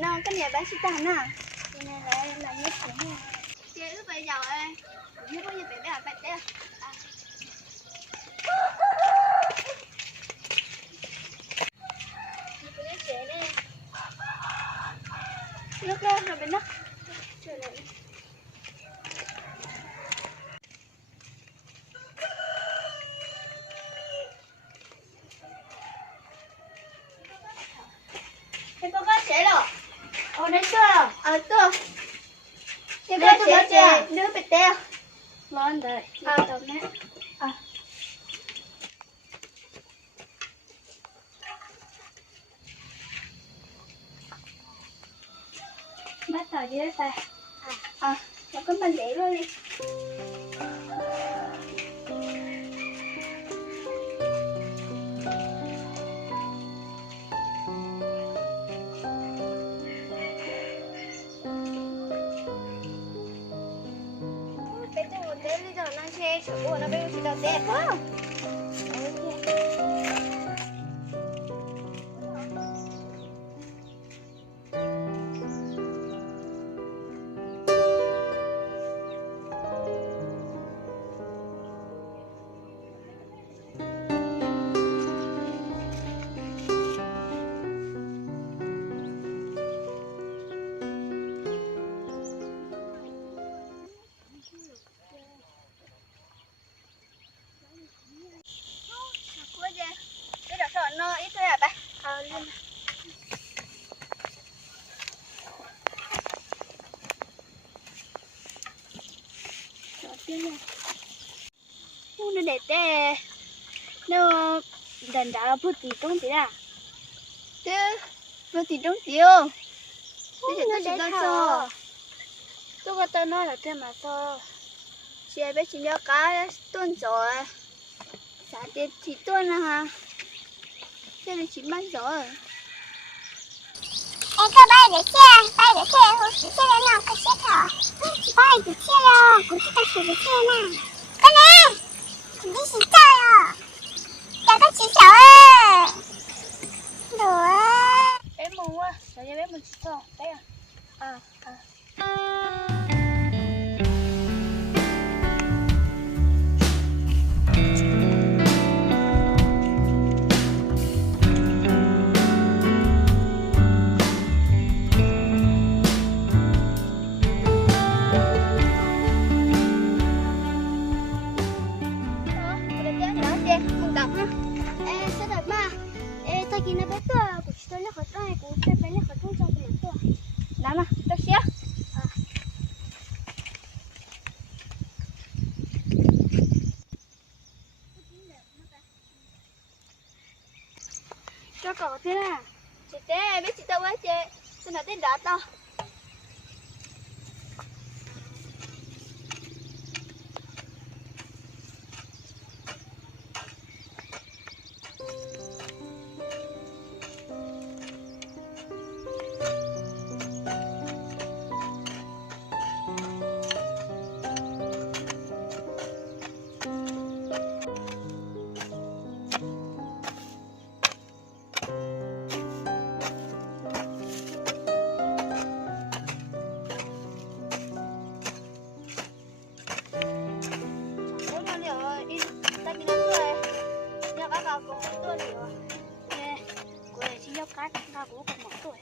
nó cái này bán xí tàn à. Cái này là nhất của nha. Chị ước bây giờ ơi. Nhất có gì phải bé bạch đấy. Nước lên rồi bên đó. Trời ơi. Thế con có chế rồi. Đấy chưa? Chưa. Thế con chế chưa? Nước bịch teo. Ngon rồi. Tôm nè. Bắt tỏi đi đấy ta. Nó có mình để luôn đi. Cái chân một tế bây giờ nó che sửa buồn nó bây giờ chỉ đầu đẹp quá. Nó ít thôi à ba? Lên. Rồi tiếp nha. Nó đẹp thế. Nó đần đá là bút tí trống tí à? Chứ bút tí trống tí không? Thế tôi chỉ con sơ. Tôi có tên nó là tên mà sơ. Chị ấy biết chị nhớ cá tuần rồi. Sáng tiền thì tuần à hả? Thế là 9 bát rồi. Ê, cơ bay để xe, hồ sĩ xe lên nào, cái xe thở. Bay để xe rồi, cũng sẽ sử dụng xe nào. Con nè, đi xí chơi rồi. Chào các chị cháu ơi. Đùa. Bé mù quá, sao bé mù xí thôi, bé à? Lama, terus ya? Cho cậu thế nào? Chị té, biết chị tao quá chị. Tôi nói tên đó to. Cá cũng còn mỏng tuổi.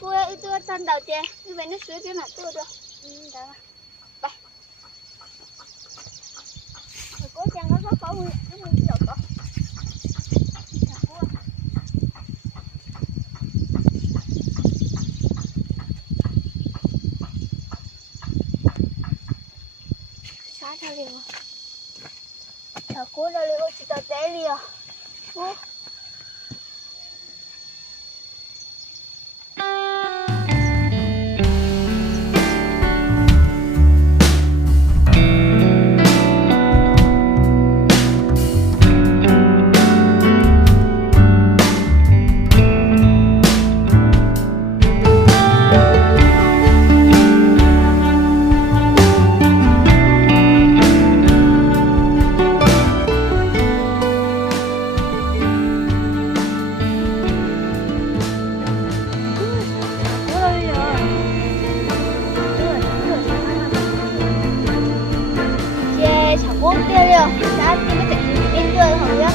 Cô itu tan đầu chè, như vậy nó sửa cái mặt tôi được. Đó. Đây. Cố chăng nó có nguyên dầu có. Xá theo liền. Thằng cố ra liền chỉ tao té liền. Cố. chẳng có tiền rồi. Đã thì mới tỉnh đến đưa rồi nhá.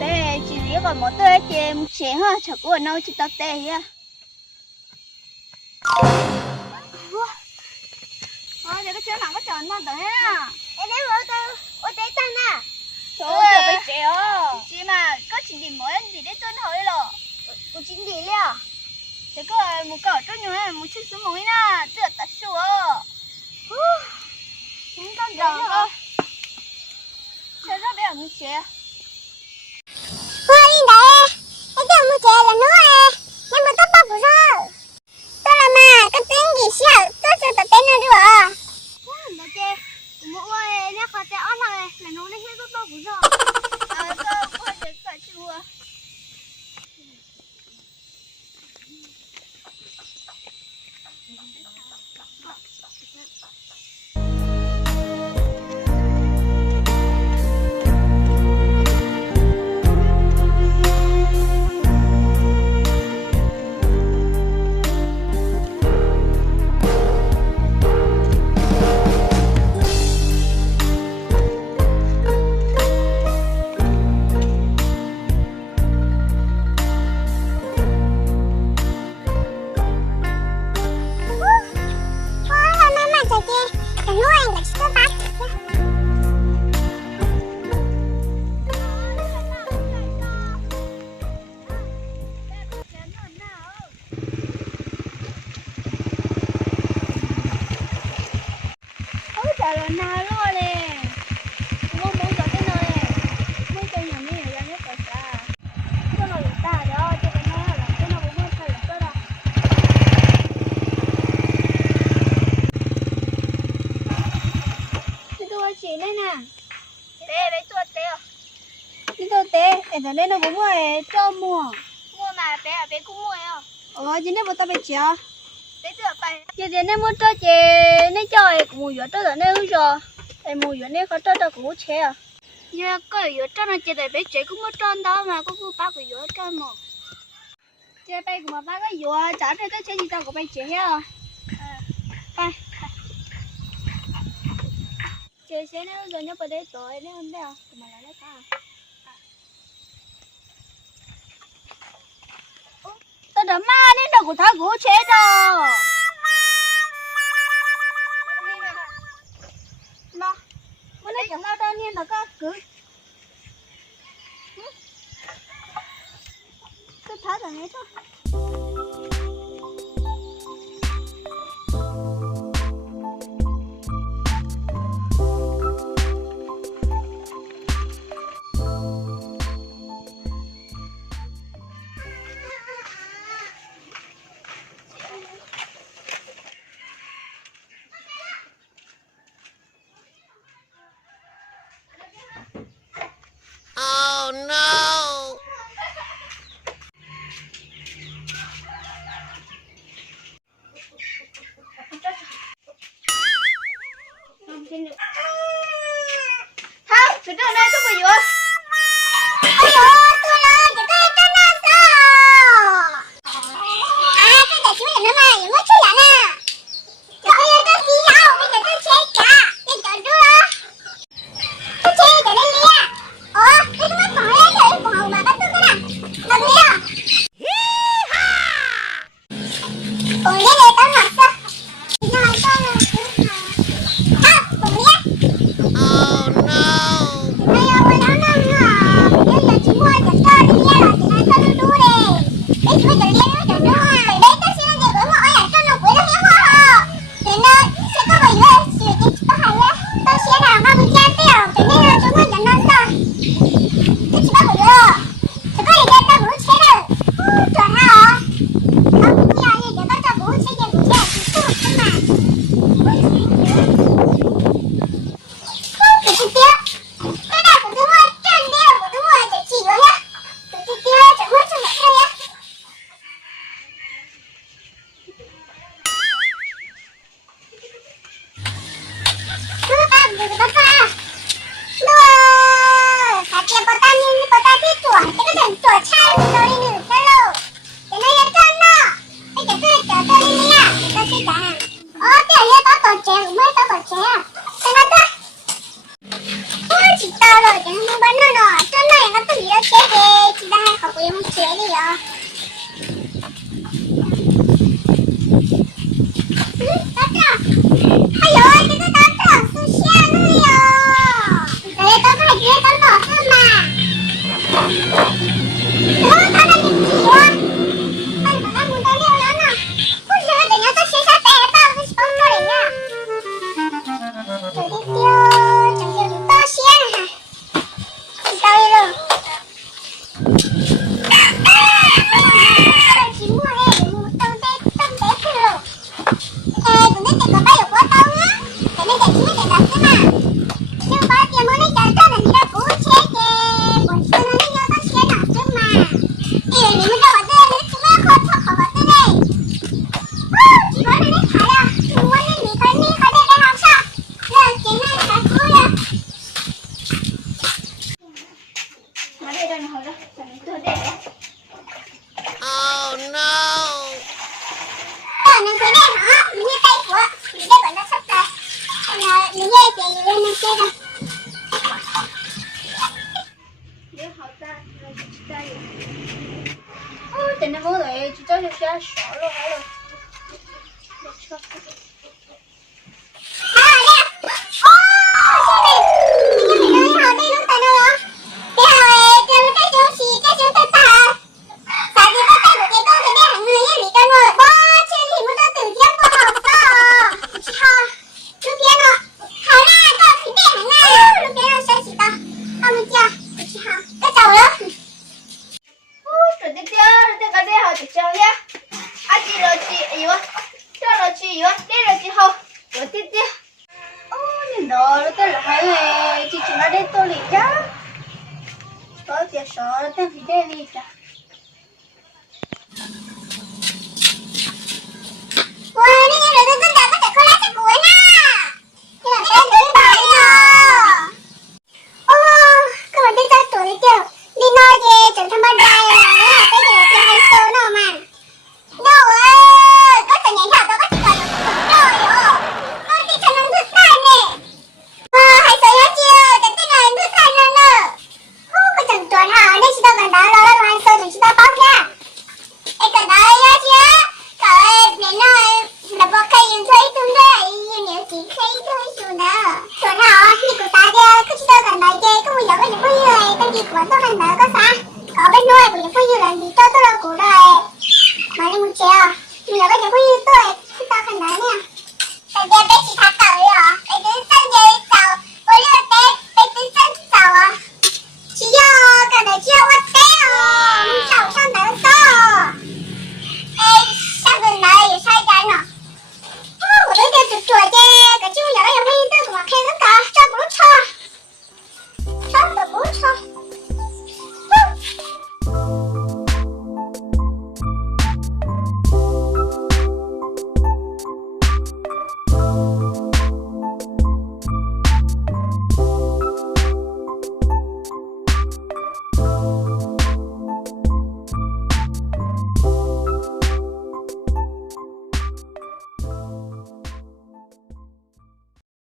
Đây chỉ lý còn một tươi tiền chế ha, chẳng có ở đâu chỉ tập tệ nhá. Giờ cái chuyện nào có tròn non tới à? Em lấy ô tế tăng à? Trời ơi, phải chèo. Chị mà có chuyện gì mới gì để tôi hỏi rồi. Cô chính đi liệu. Thế có một cỡ cho nhiều một chút xuống mũi nè, tựa tạt sủa. Chúng con rồi thôi. Sao ra bé ở một chè? Hoa đi đấy. Cái chồng một chè là nữa à. Nhưng mà tôi bọc rồi. Tôi là mà, cái tiếng gì xíu, tôi sẽ tập tên nó được. Nó chè. Mỗi ơi, nó khó chè ớt này, là nó hết tốt bọc rồi. Cơ, ôi trời cỡ chua. Giờ đây nó bố mua cho mua mà bé cũng mua à chị nên mua tao bé chia bé chưa phải chị nên mua cho chị nên cho mua giỏ cho nên hư rồi em mua giỏ nên khó cho tao cũng chế à nhưng cái giỏ cho nó chị để bé chị cũng mua cho đó mà cũng mua ba cái giỏ cho mà chị bé cũng mua ba cái giỏ trả cho tao chế gì tao cũng bé chế à ba chị sẽ nếu giờ nhớ vào đây tối nếu không đâu mà lại nó cả tao đã ma nên đâu có thằng gỗ chế đâu mà lấy chẳng lao đâu nên là có cứ cứ thả ra ngay thôi 谁啊？等下子，我知道了，等下班了，真的两个都比较学的，记得还好不用学的哟。打仗，哎呦，这个打仗是线了哟，大家都快觉得老师嘛，然后他的名字啊，看他们的六人呢，不知道等下在学校待到是什么人呀？有的丢，整个就到线了哈，知道了。题目嘞，题目都得去了。等那个班有活动啊，等那个题目老师嘛，就把节目那讲到了你的不切的，我说了那个到写老师嘛，你们在我这里怎么好好的嘞？结果那卡了，我那你和那个好上，那现在才哭了。拿这张好了，咱们做这个。Oh no! 能回来好，明天带火，明天管他出来，明天姐有人能接着。你好大，加油！哦，等等我来，就早就写少了，好了。好了，哦，现在你好，内容等着我。你好诶，咱们再休息，再休息再好。啥子都带我给公子练很多夜里跟我，哇，这题目都整天不好受哦。好，路边了，好啦，到准备好啦，路边让休息的，我们家不去好，该走了。准备掉了，这个练好就交呀。阿弟落去，哎呦，掉落去，哎呦，练落去好，我弟弟。哦，你拿了得了哎，之前那里多里家，多点少了，但是这里家。哇，那个人真的不得过来吃滚啦！这个真真白哟！哦，跟我这张躲得掉，你那些整他妈呆了，你老背着我这还收了嘛？那我整年跳都个几个都不够哟，我这才能吃饭呢。哇，还说要酒，这这个人吃饭了呢。哦，我整多哈，那是到干大了，那还收就是到包片。哎，干大要去。年那那不可以推动的，有年纪可以推出的。说他啊，你个啥的，可知道干大的，跟我有个女朋友哎，但是我都很那个啥，搞不弄我女朋友了，你找到了过了哎，妈的没钱啊，你有个女朋友对，知道很难的，大家别其他搞了，反正上节。